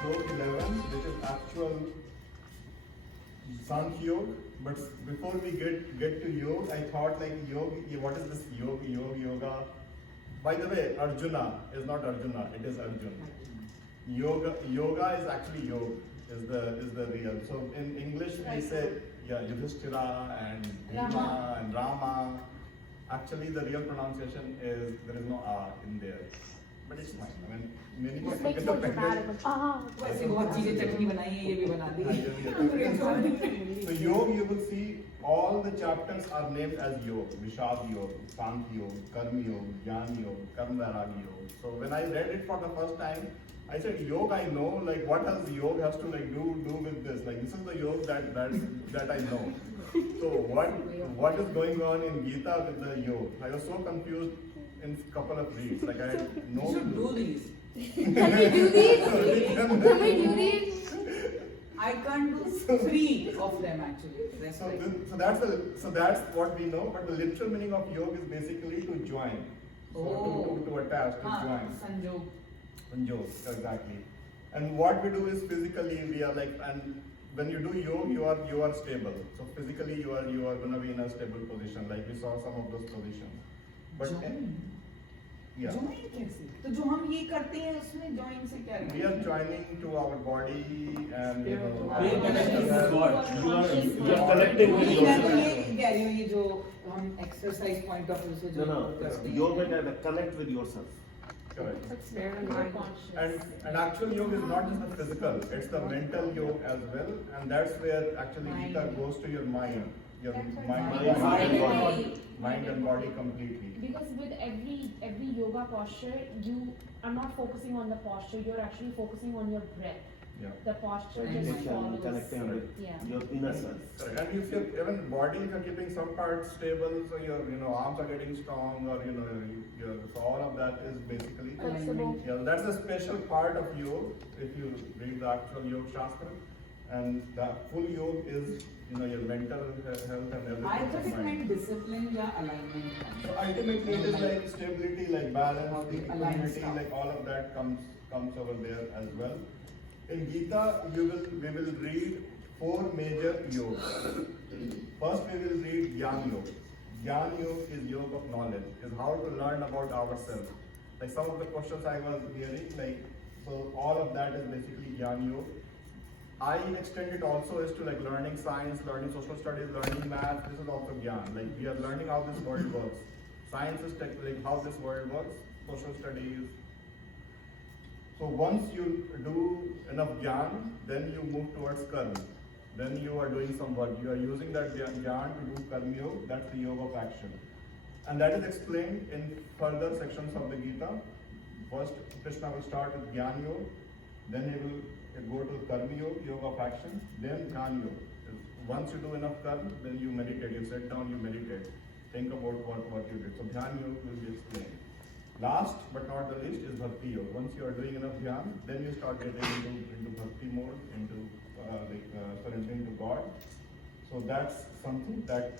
Slok 11, which is actual Sankhya Yoga. But before we get to yoga, I thought like yoga, what is this yoga? By the way, Arjuna is not Arjuna, it is Arjun. Yoga is actually yoga, is the real. So in English we say Yudhishthira and Bhima and Rama. Actually the real pronunciation is there is no A in there. But it's fine. I mean, many people get the वैसे बहुत चीजें चटनी बनाई है ये भी बना दी So yoga, you will see all the chapters are named as yoga. Vishad yoga, Sankhya yoga, Karma yoga, Jnana yoga, Karma Vairagya yoga. So when I read it for the first time, I said yoga I know, like what does yoga has to like do with this? Like this is the yoga that I know. So what is going on in Gita with the yoga? I was so confused in a couple of reads. Like I had no. You should do these. Can we do these? Can we do these? I can't do 3 of them actually. So that's what we know. But the literal meaning of yoga is basically to join. So to attach, to join. Sanjog. Exactly. And what we do is physically we are like, and when you do yoga, you are stable. So physically you are gonna be in a stable position. Like we saw some of those positions. But yeah. Join कैसे? तो जो हम ये करते हैं उसमें join से क्या? We are joining to our body and We are connecting with God. You are connecting with मैं तो yourself. ये कह रही हूँ ये जो हम exercise point of view से जो करते हैं. Yoga can connect with yourself. Correct. It's very conscious. And actual yoga is not just the physical, it's the mental yoga as well. And that's where actually Gita goes to your mind. Your mind and body completely. Because with every yoga posture, you are not focusing on the posture, you're actually focusing on your breath. Yeah. The posture just follows. Connecting with your inner self. Correct. And if you're even body, if you're keeping some parts stable, so your arms are getting strong, or so all of that is basically Flexible. Yeah, that's a special part of yoga. If you read the actual yoga shastra, and the full yoga is your mental health and everything. I thought it meant discipline या alignment. So ultimately it is like stability, like balance, the equanimity, like all of that comes over there as well. In Gita, we will read 4 major yogas. First we will read Jnana Yoga. Jnana Yoga is yoga of knowledge, is how to learn about ourselves. Like some of the questions I was hearing, like so all of that is basically Jnana Yoga. I extend it also as to like learning science, learning social studies, learning math. This is also Gyan. Like we are learning how this world works. Science is like how this world works. Social studies. So once you do enough Gyan, then you move towards Karma. Then you are doing some work. You are using that Gyan to do Karma Yoga. That's the yoga of action. And that is explained in further sections of the Gita. First, Krishna will start with Gyan Yoga. Then he will go to Karma Yoga, yoga of action, then Jnana Yoga. Once you do enough karma, then you meditate, you sit down, you meditate. Think about what you did. So Jnana Yoga will be explained. Last but not the least is Bhakti Yoga. Once you are doing enough Jnana, then you start getting into Bhakti mode, into surrendering to God. So that's something that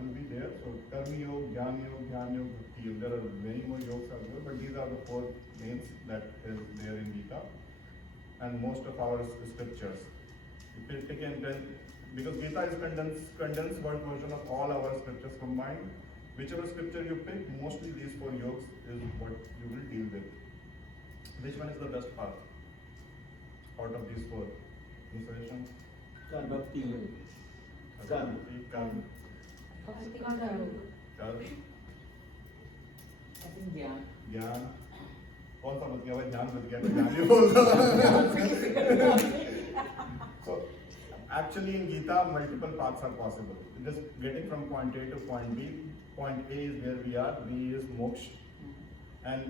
will be there. So Karma Yoga, Jnana Yoga, Jnana Yoga, Bhakti Yoga. There are many more yogas as well, but these are the 4 names that is there in Gita. And most of our scriptures. If you take because Gita is condensed word version of all our scriptures combined. Whichever scripture you pick, mostly these 4 yogas is what you will deal with. Which one is the best path out of these 4? Any suggestions? Bhakti. Karma. I think yeah. Jnana. कौन सा बच गया भाई ध्यान बच गया तो ध्यान ही बोल रहा So actually in Gita multiple paths are possible. Just getting from point A to point B. Point A is where we are, B is moksha. And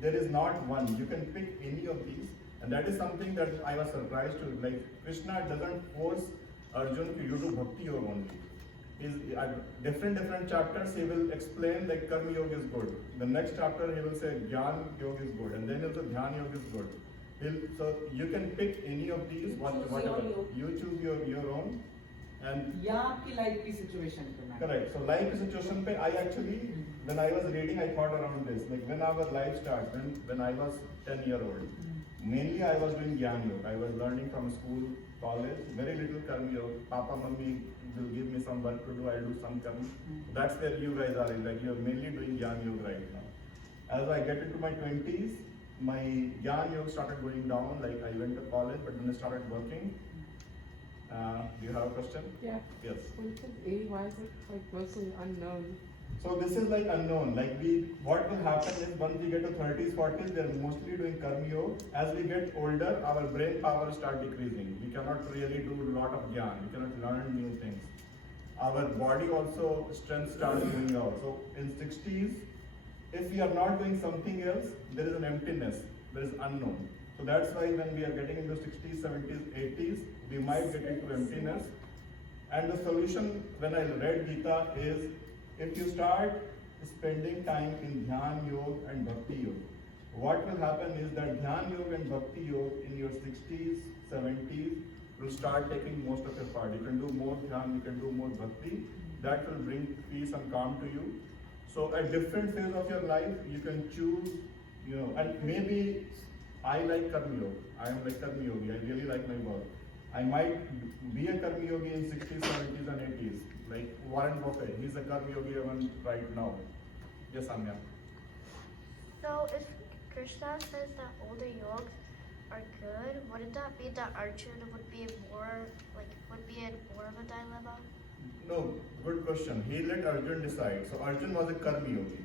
there is not one. You can pick any of these. And that is something that I was surprised to. Like Krishna doesn't force Arjun to do bhakti yoga only. Different chapters he will explain like Karma Yoga is good. The next chapter he will say Jnana Yoga is good, and then he'll say Dhyana Yoga is good. So you can pick any of these, whatever. You choose your own. And या आपकी life की situation पे मैं. Correct. So life situation पे I actually when I was reading I thought around this. Like when our life starts, when I was 10-year-old. Mainly I was doing Gyan Yoga. I was learning from school, college, very little Karma Yoga. Papa, Mummy will give me some work to do, I'll do some Karma. That's where you guys are, like you're mainly doing Gyan Yoga right now. As I get into my 20s, my Gyan Yoga started going down, like I went to college, but then I started working. Do you have a question? Yeah. Yes. When it says 80, why is it like mostly unknown? So this is like unknown. Like what will happen is once we get to 30s, 40s, we are mostly doing Karma Yoga. As we get older, our brain power start decreasing. We cannot really do a lot of Gyan. We cannot learn new things. Our body also strength starts going out. So in 60s, if we are not doing something else, there is an emptiness. There is unknown. So that's why when we are getting into 60s, 70s, 80s, we might get into emptiness. And the solution when I read Gita is, if you start spending time in Dhyan Yoga and Bhakti Yoga, what will happen is that Dhyan Yoga and Bhakti Yoga in your 60s, 70s will start taking most of your part. You can do more Dhyan, you can do more Bhakti. That will bring peace and calm to you. So at different phase of your life, you can choose, and maybe I like Karma Yoga. I am like Karma Yogi. I really like my work. I might be a Karma Yogi in 60s, 70s and 80s. Like Warren Buffett, he's a Karma Yogi even right now. Yes, Amya. So if Krishna says that all the yogs are good, wouldn't that mean that Arjuna would be in more of a dilemma? No, good question. He let Arjun decide. So Arjun was a Karma Yogi.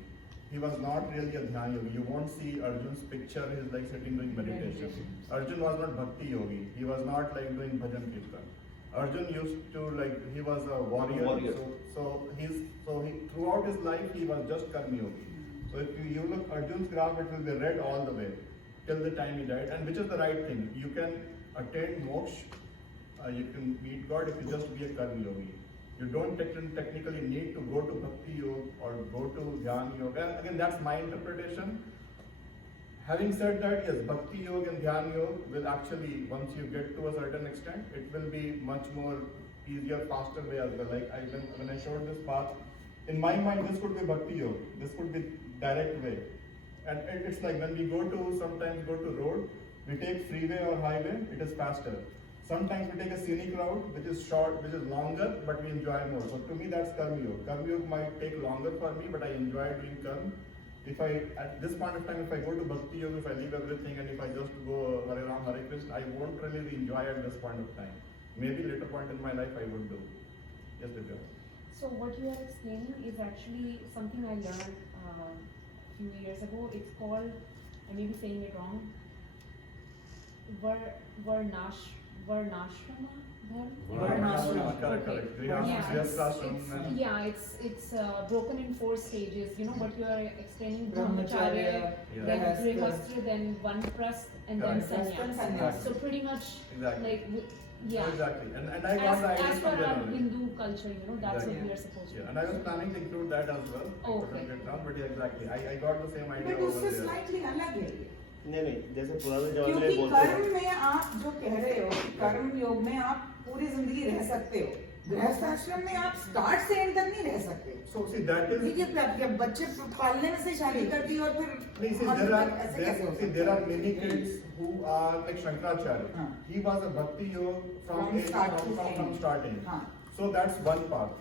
He was not really a Dhyan Yogi. You won't see Arjun's picture, he's like sitting doing meditation. Arjun was not Bhakti Yogi. He was not like doing Bhajan Kirtan. Arjun used to he was a warrior. So he throughout his life he was just Karma Yogi. So if you look Arjun's graph, it will be red all the way till the time he died, and which is the right thing. You can attain moksha, you can meet God if you just be a Karma Yogi. You don't technically need to go to Bhakti Yoga or go to Dhyan Yoga. Again, that's my interpretation. Having said that, yes, Bhakti Yoga and Dhyan Yoga will actually, once you get to a certain extent, it will be much more easier, faster way as well. Like when I showed this path, in my mind, this could be Bhakti Yoga. This could be direct way. And it's like when we sometimes go to road, we take freeway or highway, it is faster. Sometimes we take a scenic route, which is short, which is longer, but we enjoy more. So to me, that's Karma Yoga. Karma Yoga might take longer for me, but I enjoy doing Karma. At this point of time, if I go to Bhakti Yoga, if I leave everything and if I just go Hare Ram, Hare Krishna, I won't really enjoy at this point of time. Maybe later point in my life I would do. Yes, Divya. So what you are explaining is actually something I learned a few years ago. It's called, I may be saying it wrong, Varnashrama Dharma? Correct. It's broken in 4 stages. You know what you are explaining: Brahmacharya, Brahmacharya, then Grihastha, then Vanprastha, and then Correct. Sannyas. So pretty much Exactly. yeah. Exactly. And I got the idea As from per there our only. Hindu culture, that's Exactly. what we are supposed to do. Yeah, and I was planning to include that as well. Oh, I couldn't okay. get down, but yeah, exactly. I got the same idea but over उससे there. Slightly अलग है ये। नहीं जैसे पुराने जमाने में क्योंकि बोलते कर्म हैं में आप जो कह रहे हो कि कर्म योग में आप पूरी जिंदगी रह सकते हो, गृहस्थ आश्रम में आप स्टार्ट से एंड तक नहीं रह सकते। So see, that is. देखिए बच्चे पालने में से शादी करती और फिर ऐसे कैसे हो सकता है? there are many kids who are like Shankaracharya. हाँ. He was a bhakti yoga From starting. हाँ. So that's one path.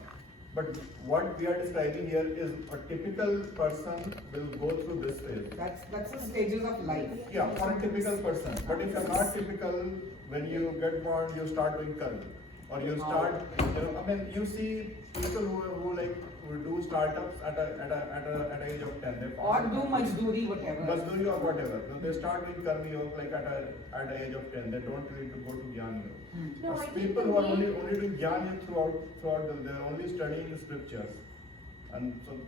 But what we are describing here is a typical person will go through this phase. That's the stages of life. Yeah, for a typical person. But if you're not typical, when you get born, you start doing karma. Or you start, you see people who do startups at a age of 10. Or do मजदूरी whatever. Mazduri or whatever. So they start doing karma yoga like at the age of 10. They don't really to go to Gyan yoga. No, I think People the who are main- only doing Gyan yoga throughout they're only studying the scriptures. And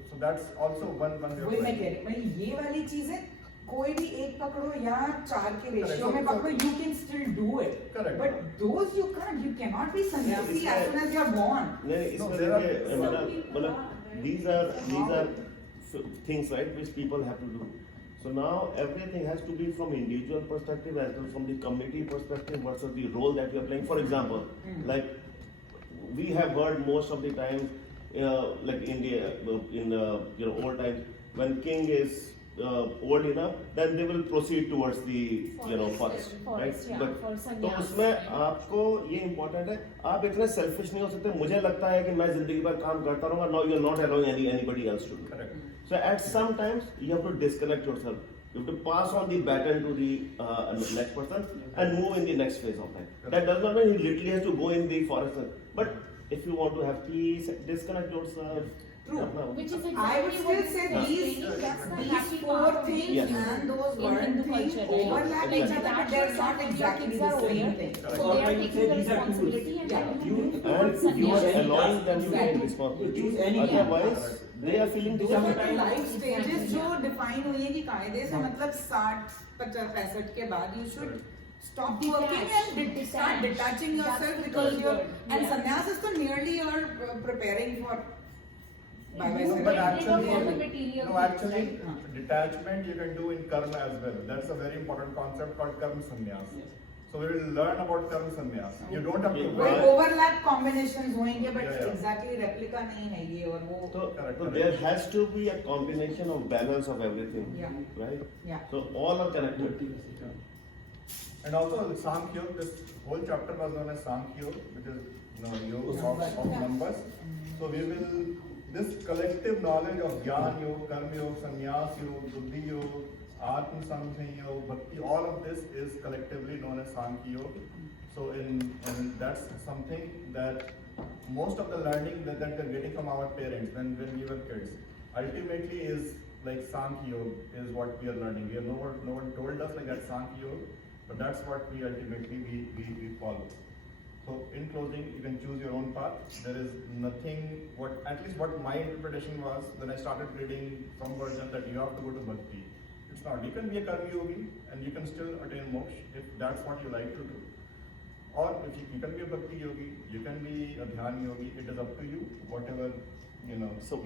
so that's also one way of वही मैं life. कह रही हूँ, भाई ये वाली चीजें कोई भी एक पकड़ो या 4 के रेशियो Correct. में पकड़ो, you can still do it. Correct. But those you cannot be sannyasi Yeah. as soon as you're born. नहीं No, इसमें there are- देखिए मतलब these are things right which people have to do. So now everything has to be from individual perspective as well from the community perspective versus the role that you are playing. For example, like we have heard most of the time, like India in old times when king is old enough, then they will proceed towards the forest, right? yeah, But for तो sannyas. उसमें आपको ये important है, आप इतने selfish नहीं हो सकते. मुझे लगता है कि मैं जिंदगी भर काम करता रहूँगा. No, you're not allowing anybody else to do. Correct. So at some times you have to disconnect yourself. You have to pass on the baton to the next person and move in the next phase of life. That does not mean he literally has to go in the forest. But if you want to have peace, disconnect yourself. True. Which is I would exactly still what say he's these explaining. That's the these happy four part of things Yes. and those in one Hindu thing culture, right? overlap Exactly. each other, but they're not exactly kids the are same aware. thing. So Or they are when you taking say the these are tools. responsibility and Yeah. then You- you And you are sannyas. allowing them to take Exactly. responsibility. Choose any Otherwise, they are feeling Different disappointed. Life stages जो define हुई है कि कायदे से मतलब 60 50 65 के बाद you should stop working and start detaching yourself because you're and sannyas is so nearly you're preparing for bye bye No, but Get rid of all the actually, material no, things, actually, right? detachment you can do in karma as well. That's a very important concept called karma sannyas. So we will learn about karma sannyas. You don't have to Yeah. Well, work. overlap combinations होंगे but Yeah, yeah. exactly replica नहीं है ये और वो So, Correct, so correct. there has to be a combination of balance of everything, Yeah. right? yeah. So all are connected. And also Sankhya, this whole chapter was known as Sankhya, which is yoga of numbers. So we will, this collective knowledge of Jnana Yoga, Karma Yoga, Sannyas Yoga, Buddhi Yoga, Atma Samjaya Yoga, Bhakti, all of this is collectively known as Sankhya Yoga. So and that's something that most of the learning that we're getting from our parents when we were kids, ultimately is like Sankhya Yoga is what we are learning. We have no one told us like that Sankhya Yoga, but that's what we ultimately we follow. So in closing, you can choose your own path. There is nothing, at least what my interpretation was when I started reading some version that you have to go to Bhakti. It's not. You can be a Karma Yogi and you can still attain moksha if that's what you like to do. Or if you can be a Bhakti Yogi, you can be a Dhyan Yogi. It is up to you, whatever, So